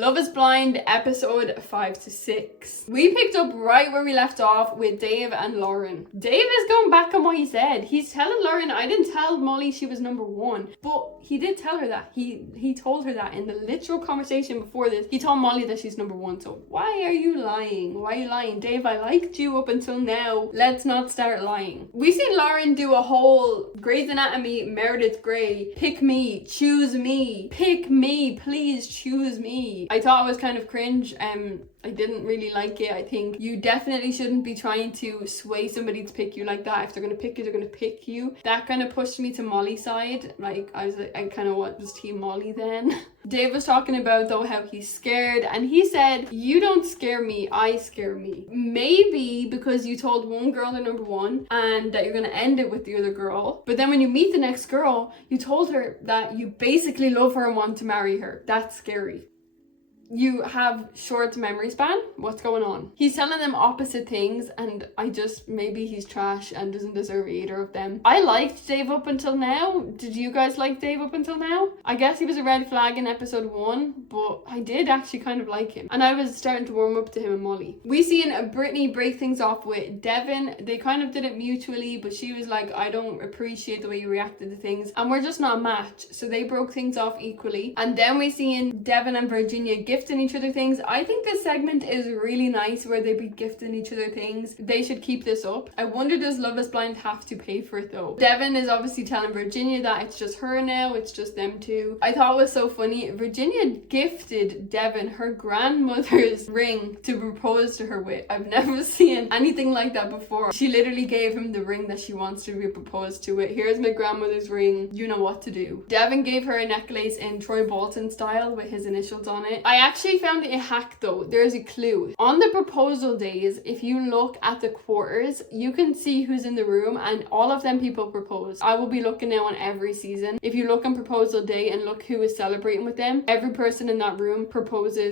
Love is Blind episode 5 to 6. We picked up right where we left off with Dave and Lauren. Dave is going back on what he said. He's telling Lauren, I didn't tell Molly she was number one, but he did tell her that. He told her that in the literal conversation before this. He told Molly that she's number one. So why are you lying? Why are you lying? Dave, I liked you up until now. Let's not start lying. We seen Lauren do a whole Grey's Anatomy, Meredith Grey, pick me, choose me, pick me, please choose me. I thought it was kind of cringe. I didn't really like it. I think you definitely shouldn't be trying to sway somebody to pick you like that. If they're going to pick you, they're going to pick you. That kind of pushed me to Molly's side. Like, I kind of was team Molly then. Dave was talking about, though, how he's scared. And he said, you don't scare me, I scare me. Maybe because you told one girl they're number one and that you're going to end it with the other girl. But then when you meet the next girl, you told her that you basically love her and want to marry her. That's scary. You have short memory span? What's going on? He's telling them opposite things and maybe he's trash and doesn't deserve either of them. I liked Dave up until now. Did you guys like Dave up until now? I guess he was a red flag in episode 1, but I did actually kind of like him. And I was starting to warm up to him and Molly. We seen Brittany break things off with Devin. They kind of did it mutually, but she was like, I don't appreciate the way you reacted to things and we're just not a match. So they broke things off equally. And then we seen Devin and Virginia gifting each other things. I think this segment is really nice where they be gifting each other things. They should keep this up. I wonder, does Love is Blind have to pay for it though? Devin is obviously telling Virginia that it's just her now, it's just them two. I thought it was so funny. Virginia gifted Devin her grandmother's ring to propose to her with. I've never seen anything like that before. She literally gave him the ring that she wants to be proposed to with. Here's my grandmother's ring, you know what to do. Devin gave her a necklace in Troy Bolton style with his initials on it. I actually found it a hack though. There's a clue. On the proposal days, if you look at the quarters, you can see who's in the room and all of them people propose. I will be looking now on every season. If you look on proposal day and look who is celebrating with them, every person in that room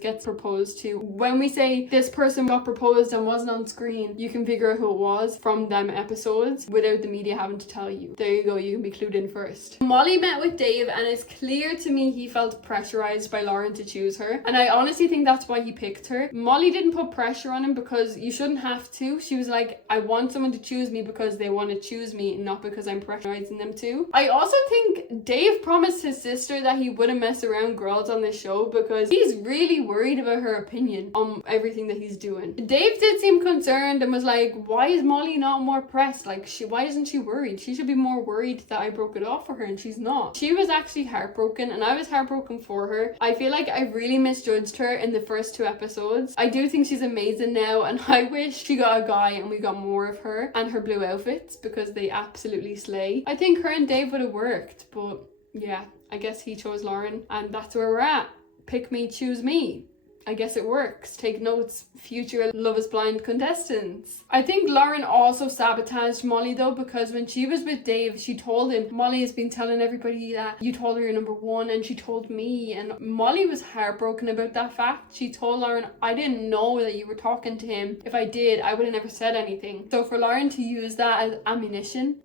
gets proposed to. When we say this person got proposed and wasn't on screen, you can figure out who it was from them episodes without the media having to tell you. There you go, you can be clued in first. Molly met with Dave and it's clear to me he felt pressurized by Lauren to choose her. And I honestly think that's why he picked her. Molly didn't put pressure on him because you shouldn't have to. She was like, I want someone to choose me because they want to choose me, not because I'm pressurizing them to. I also think Dave promised his sister that he wouldn't mess around girls on this show because he's really worried about her opinion on everything that he's doing. Dave did seem concerned and was like, why is Molly not more pressed? Like, why isn't she worried? She should be more worried that I broke it off for her, and she's not. She was actually heartbroken and I was heartbroken for her. I feel like I really misjudged her in the first 2 episodes. I do think she's amazing now and I wish she got a guy and we got more of her and her blue outfits because they absolutely slay. I think her and Dave would have worked, but yeah, I guess he chose Lauren and that's where we're at. Pick me, choose me. I guess it works. Take notes, future Love is Blind contestants. I think Lauren also sabotaged Molly though, because when she was with Dave, she told him, Molly has been telling everybody that you told her you're number one and she told me, and Molly was heartbroken about that fact. She told Lauren, I didn't know that you were talking to him. If I did, I would have never said anything. So for Lauren to use that as ammunition,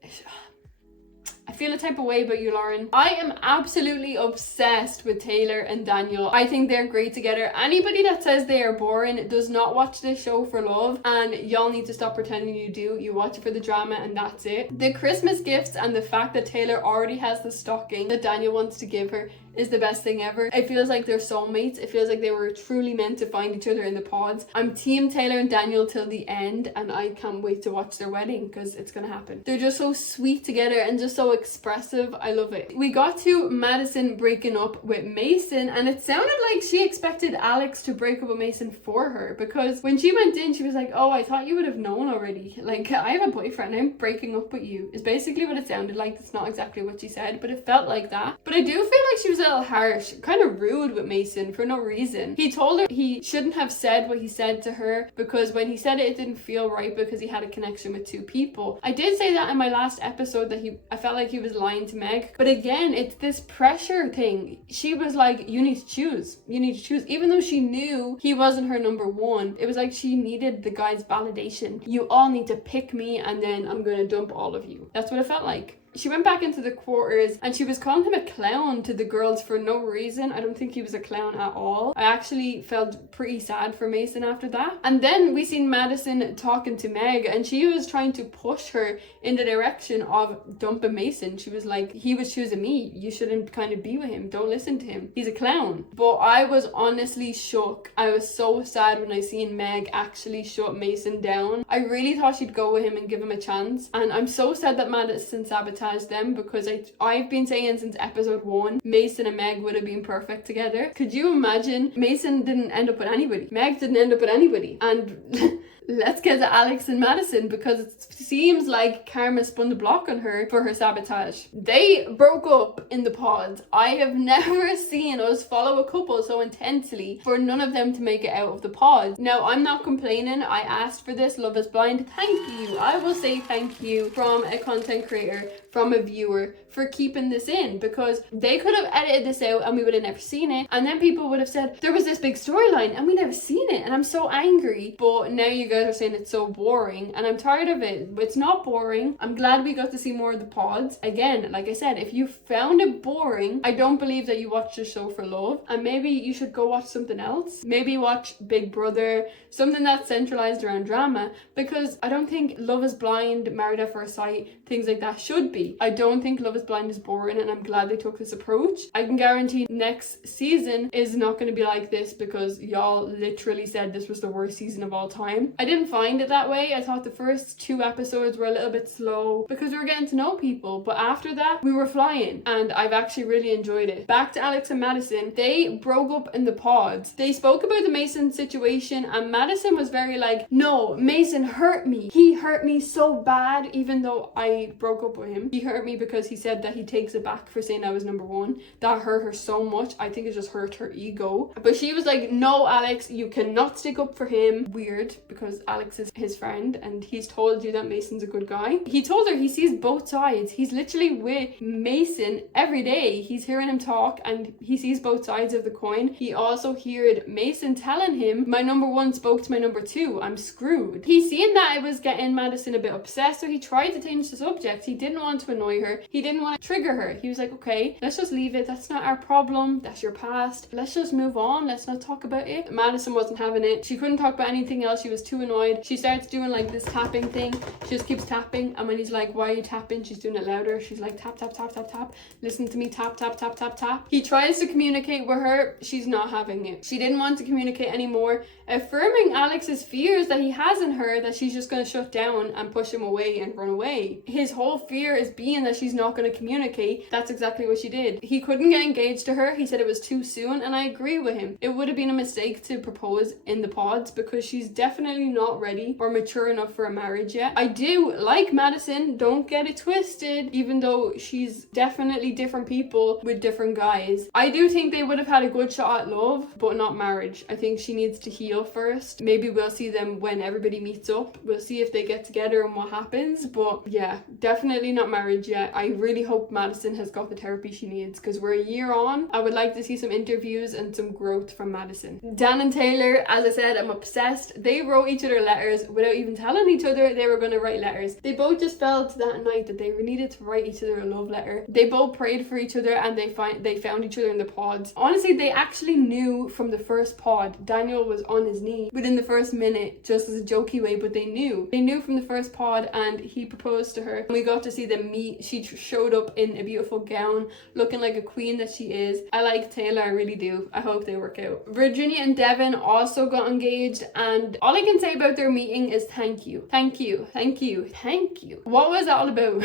I feel a type of way about you, Lauren. I am absolutely obsessed with Taylor and Daniel. I think they're great together. Anybody that says they are boring does not watch this show for love, and y'all need to stop pretending you do. You watch it for the drama and that's it. The Christmas gifts and the fact that Taylor already has the stocking that Daniel wants to give her is the best thing ever. It feels like they're soulmates. It feels like they were truly meant to find each other in the pods. I'm team Taylor and Daniel till the end and I can't wait to watch their wedding because it's gonna happen. They're just so sweet together and just so expressive. I love it. We got to Madison breaking up with Mason and it sounded like she expected Alex to break up with Mason for her, because when she went in she was like, oh, I thought you would have known already. Like, I have a boyfriend, I'm breaking up with you, is basically what it sounded like. It's not exactly what she said, but it felt like that. But I do feel like she was a little harsh, kind of rude with Mason for no reason. He told her he shouldn't have said what he said to her because when he said it, it didn't feel right because he had a connection with 2 people. I did say that in my last episode that I felt like he was lying to Meg, but again, it's this pressure thing. She was like, you need to choose. You need to choose. Even though she knew he wasn't her number one, it was like she needed the guy's validation. You all need to pick me and then I'm going to dump all of you. That's what it felt like. She went back into the quarters and she was calling him a clown to the girls for no reason. I don't think he was a clown at all. I actually felt pretty sad for Mason after that. And then we seen Madison talking to Meg, and she was trying to push her in the direction of dumping Mason. She was like, he was choosing me. You shouldn't kind of be with him. Don't listen to him. He's a clown. But I was honestly shook. I was so sad when I seen Meg actually shut Mason down. I really thought she'd go with him and give him a chance. And I'm so sad that Madison sabotaged them, because I've been saying since episode 1, Mason and Meg would have been perfect together. Could you imagine? Mason didn't end up with anybody. Meg didn't end up with anybody. And let's get to Alex and Madison, because it seems like karma spun the block on her for her sabotage. They broke up in the pods. I have never seen us follow a couple so intensely for none of them to make it out of the pod. Now, I'm not complaining. I asked for this. Love is Blind. Thank you. I will say thank you from a content creator, from a viewer, for keeping this in, because they could have edited this out and we would have never seen it, and then people would have said there was this big storyline and we never seen it, and I'm so angry. But now you guys are saying it's so boring, and I'm tired of it. It's not boring. I'm glad we got to see more of the pods. Again, like I said, if you found it boring, I don't believe that you watched the show for love, and maybe you should go watch something else. Maybe watch Big Brother, something that's centralized around drama, because I don't think Love is Blind, Married at First Sight, things like that should be. I don't think Love is Blind is boring, and I'm glad they took this approach. I can guarantee next season is not going to be like this, because y'all literally said this was the worst season of all time. I didn't find it that way. I thought the first 2 episodes were a little bit slow because we were getting to know people, but after that we were flying, and I've actually really enjoyed it. Back to Alex and Madison. They broke up in the pods. They spoke about the Mason situation, and Madison was very like, no, Mason hurt me. He hurt me so bad, even though I broke up with him. He hurt me because he said that he takes it back for saying I was number 1. That hurt her so much. I think it just hurt her ego. But she was like, no, Alex, you cannot stick up for him. Weird, because Alex is his friend and he's told you that Mason's a good guy. He told her he sees both sides. He's literally with Mason every day. He's hearing him talk and he sees both sides of the coin. He also heard Mason telling him, my number 1 spoke to my number 2. I'm screwed. He's seen that it was getting Madison a bit obsessed, so he tried to change the subject. He didn't want to annoy her. He didn't want to trigger her. He was like, okay, let's just leave it. That's not our problem. That's your past. Let's just move on. Let's not talk about it. Madison wasn't having it. She couldn't talk about anything else. She was too annoyed. She starts doing like this tapping thing. She just keeps tapping, and when he's like, why are you tapping? She's doing it louder. She's like, tap, tap, tap, tap, tap. Listen to me, tap, tap, tap, tap, tap. He tries to communicate with her. She's not having it. She didn't want to communicate anymore, affirming Alex's fears that he has in her, that she's just going to shut down and push him away and run away. His whole fear is being that she's not going to communicate. That's exactly what she did. He couldn't get engaged to her. He said it was too soon, and I agree with him. It would have been a mistake to propose in the pods, because she's definitely not ready or mature enough for a marriage yet. I do like Madison, don't get it twisted, even though she's definitely different people with different guys. I do think they would have had a good shot at love, but not marriage. I think she needs to heal first. Maybe we'll see them when everybody meets up. We'll see if they get together and what happens, but yeah, definitely not marriage yet. I really hope Madison has got the therapy she needs, because we're a year on. I would like to see some interviews and some growth from Madison. Dan and Taylor, as I said, I'm obsessed. They wrote each other letters without even telling each other they were going to write letters. They both just felt that night that they needed to write each other a love letter. They both prayed for each other, and they found each other in the pods. Honestly, they actually knew from the first pod. Daniel was on his knee within the first minute, just as a jokey way, but they knew from the first pod, and he proposed to her. We got to see them meet. She showed up in a beautiful gown, looking like a queen that she is. I like Taylor, I really do. I hope they work out. Virginia and Devin also got engaged, and all I can say about their meeting is thank you. Thank you. Thank you. Thank you. What was that all about?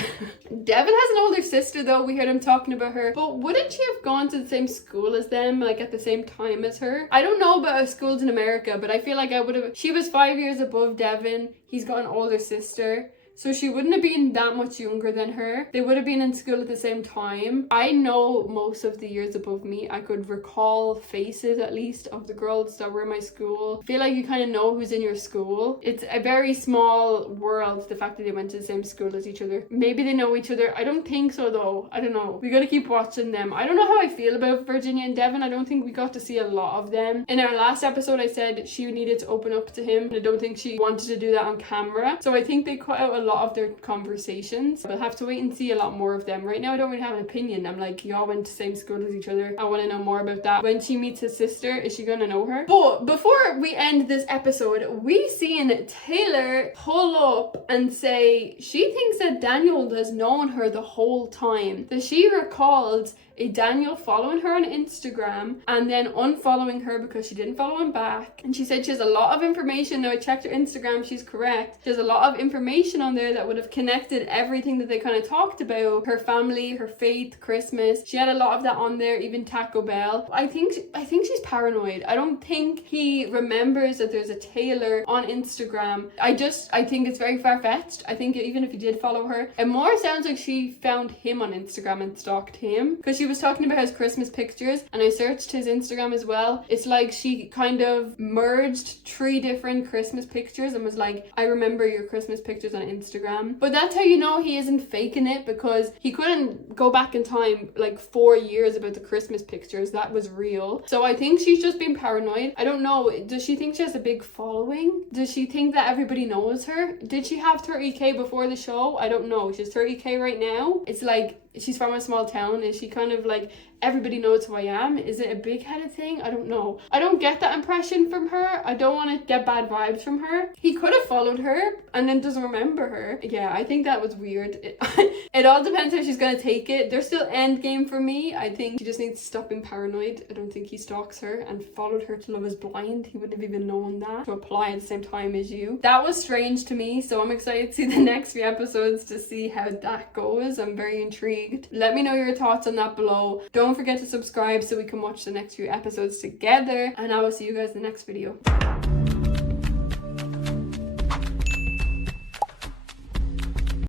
Devin has an older sister though. We heard him talking about her, but wouldn't she have gone to the same school as them, like at the same time as her? I don't know about schools in America, but I feel like I would have. She was 5 years above Devin. He's got an older sister. So she wouldn't have been that much younger than her. They would have been in school at the same time. I know most of the years above me. I could recall faces at least of the girls that were in my school. I feel like you kind of know who's in your school. It's a very small world, the fact that they went to the same school as each other. Maybe they know each other. I don't think so though. I don't know. We gotta keep watching them. I don't know how I feel about Virginia and Devin. I don't think we got to see a lot of them. In our last episode I said she needed to open up to him. I don't think she wanted to do that on camera. So I think they cut out a lot lot of their conversations. We'll have to wait and see a lot more of them. Right now I don't really have an opinion. I'm like, y'all went to the same school as each other. I want to know more about that. When she meets his sister, is she gonna know her? But before we end this episode, we seen Taylor pull up and say she thinks that Daniel has known her the whole time. That she recalled a Daniel following her on Instagram and then unfollowing her because she didn't follow him back. And she said she has a lot of information. Now I checked her Instagram, she's correct. She has a lot of information on there that would have connected everything that they kind of talked about. Her family, her faith, Christmas. She had a lot of that on there, even Taco Bell. I think she's paranoid. I don't think he remembers that there's a Taylor on Instagram. I think it's very far-fetched. I think even if he did follow her, it more sounds like she found him on Instagram and stalked him. Because she was talking about his Christmas pictures and I searched his Instagram as well. It's like she kind of merged 3 different Christmas pictures and was like, I remember your Christmas pictures on Instagram. But that's how you know he isn't faking it, because he couldn't go back in time like 4 years about the Christmas pictures. That was real. So I think she's just being paranoid. I don't know. Does she think she has a big following? Does she think that everybody knows her? Did she have 30k before the show? I don't know. She's 30k right now. It's like, she's from a small town. Is she kind of like, everybody knows who I am? Is it a big-headed thing? I don't know. I don't get that impression from her. I don't want to get bad vibes from her. He could have followed her and then doesn't remember her. Yeah, I think that was weird. It all depends how she's going to take it. There's still end game for me. I think she just needs to stop being paranoid. I don't think he stalks her and followed her to Love is Blind. He wouldn't have even known that to apply at the same time as you. That was strange to me, so I'm excited to see the next few episodes to see how that goes. I'm very intrigued. Let me know your thoughts on that below. Don't forget to subscribe so we can watch the next few episodes together, and I will see you guys in the next video.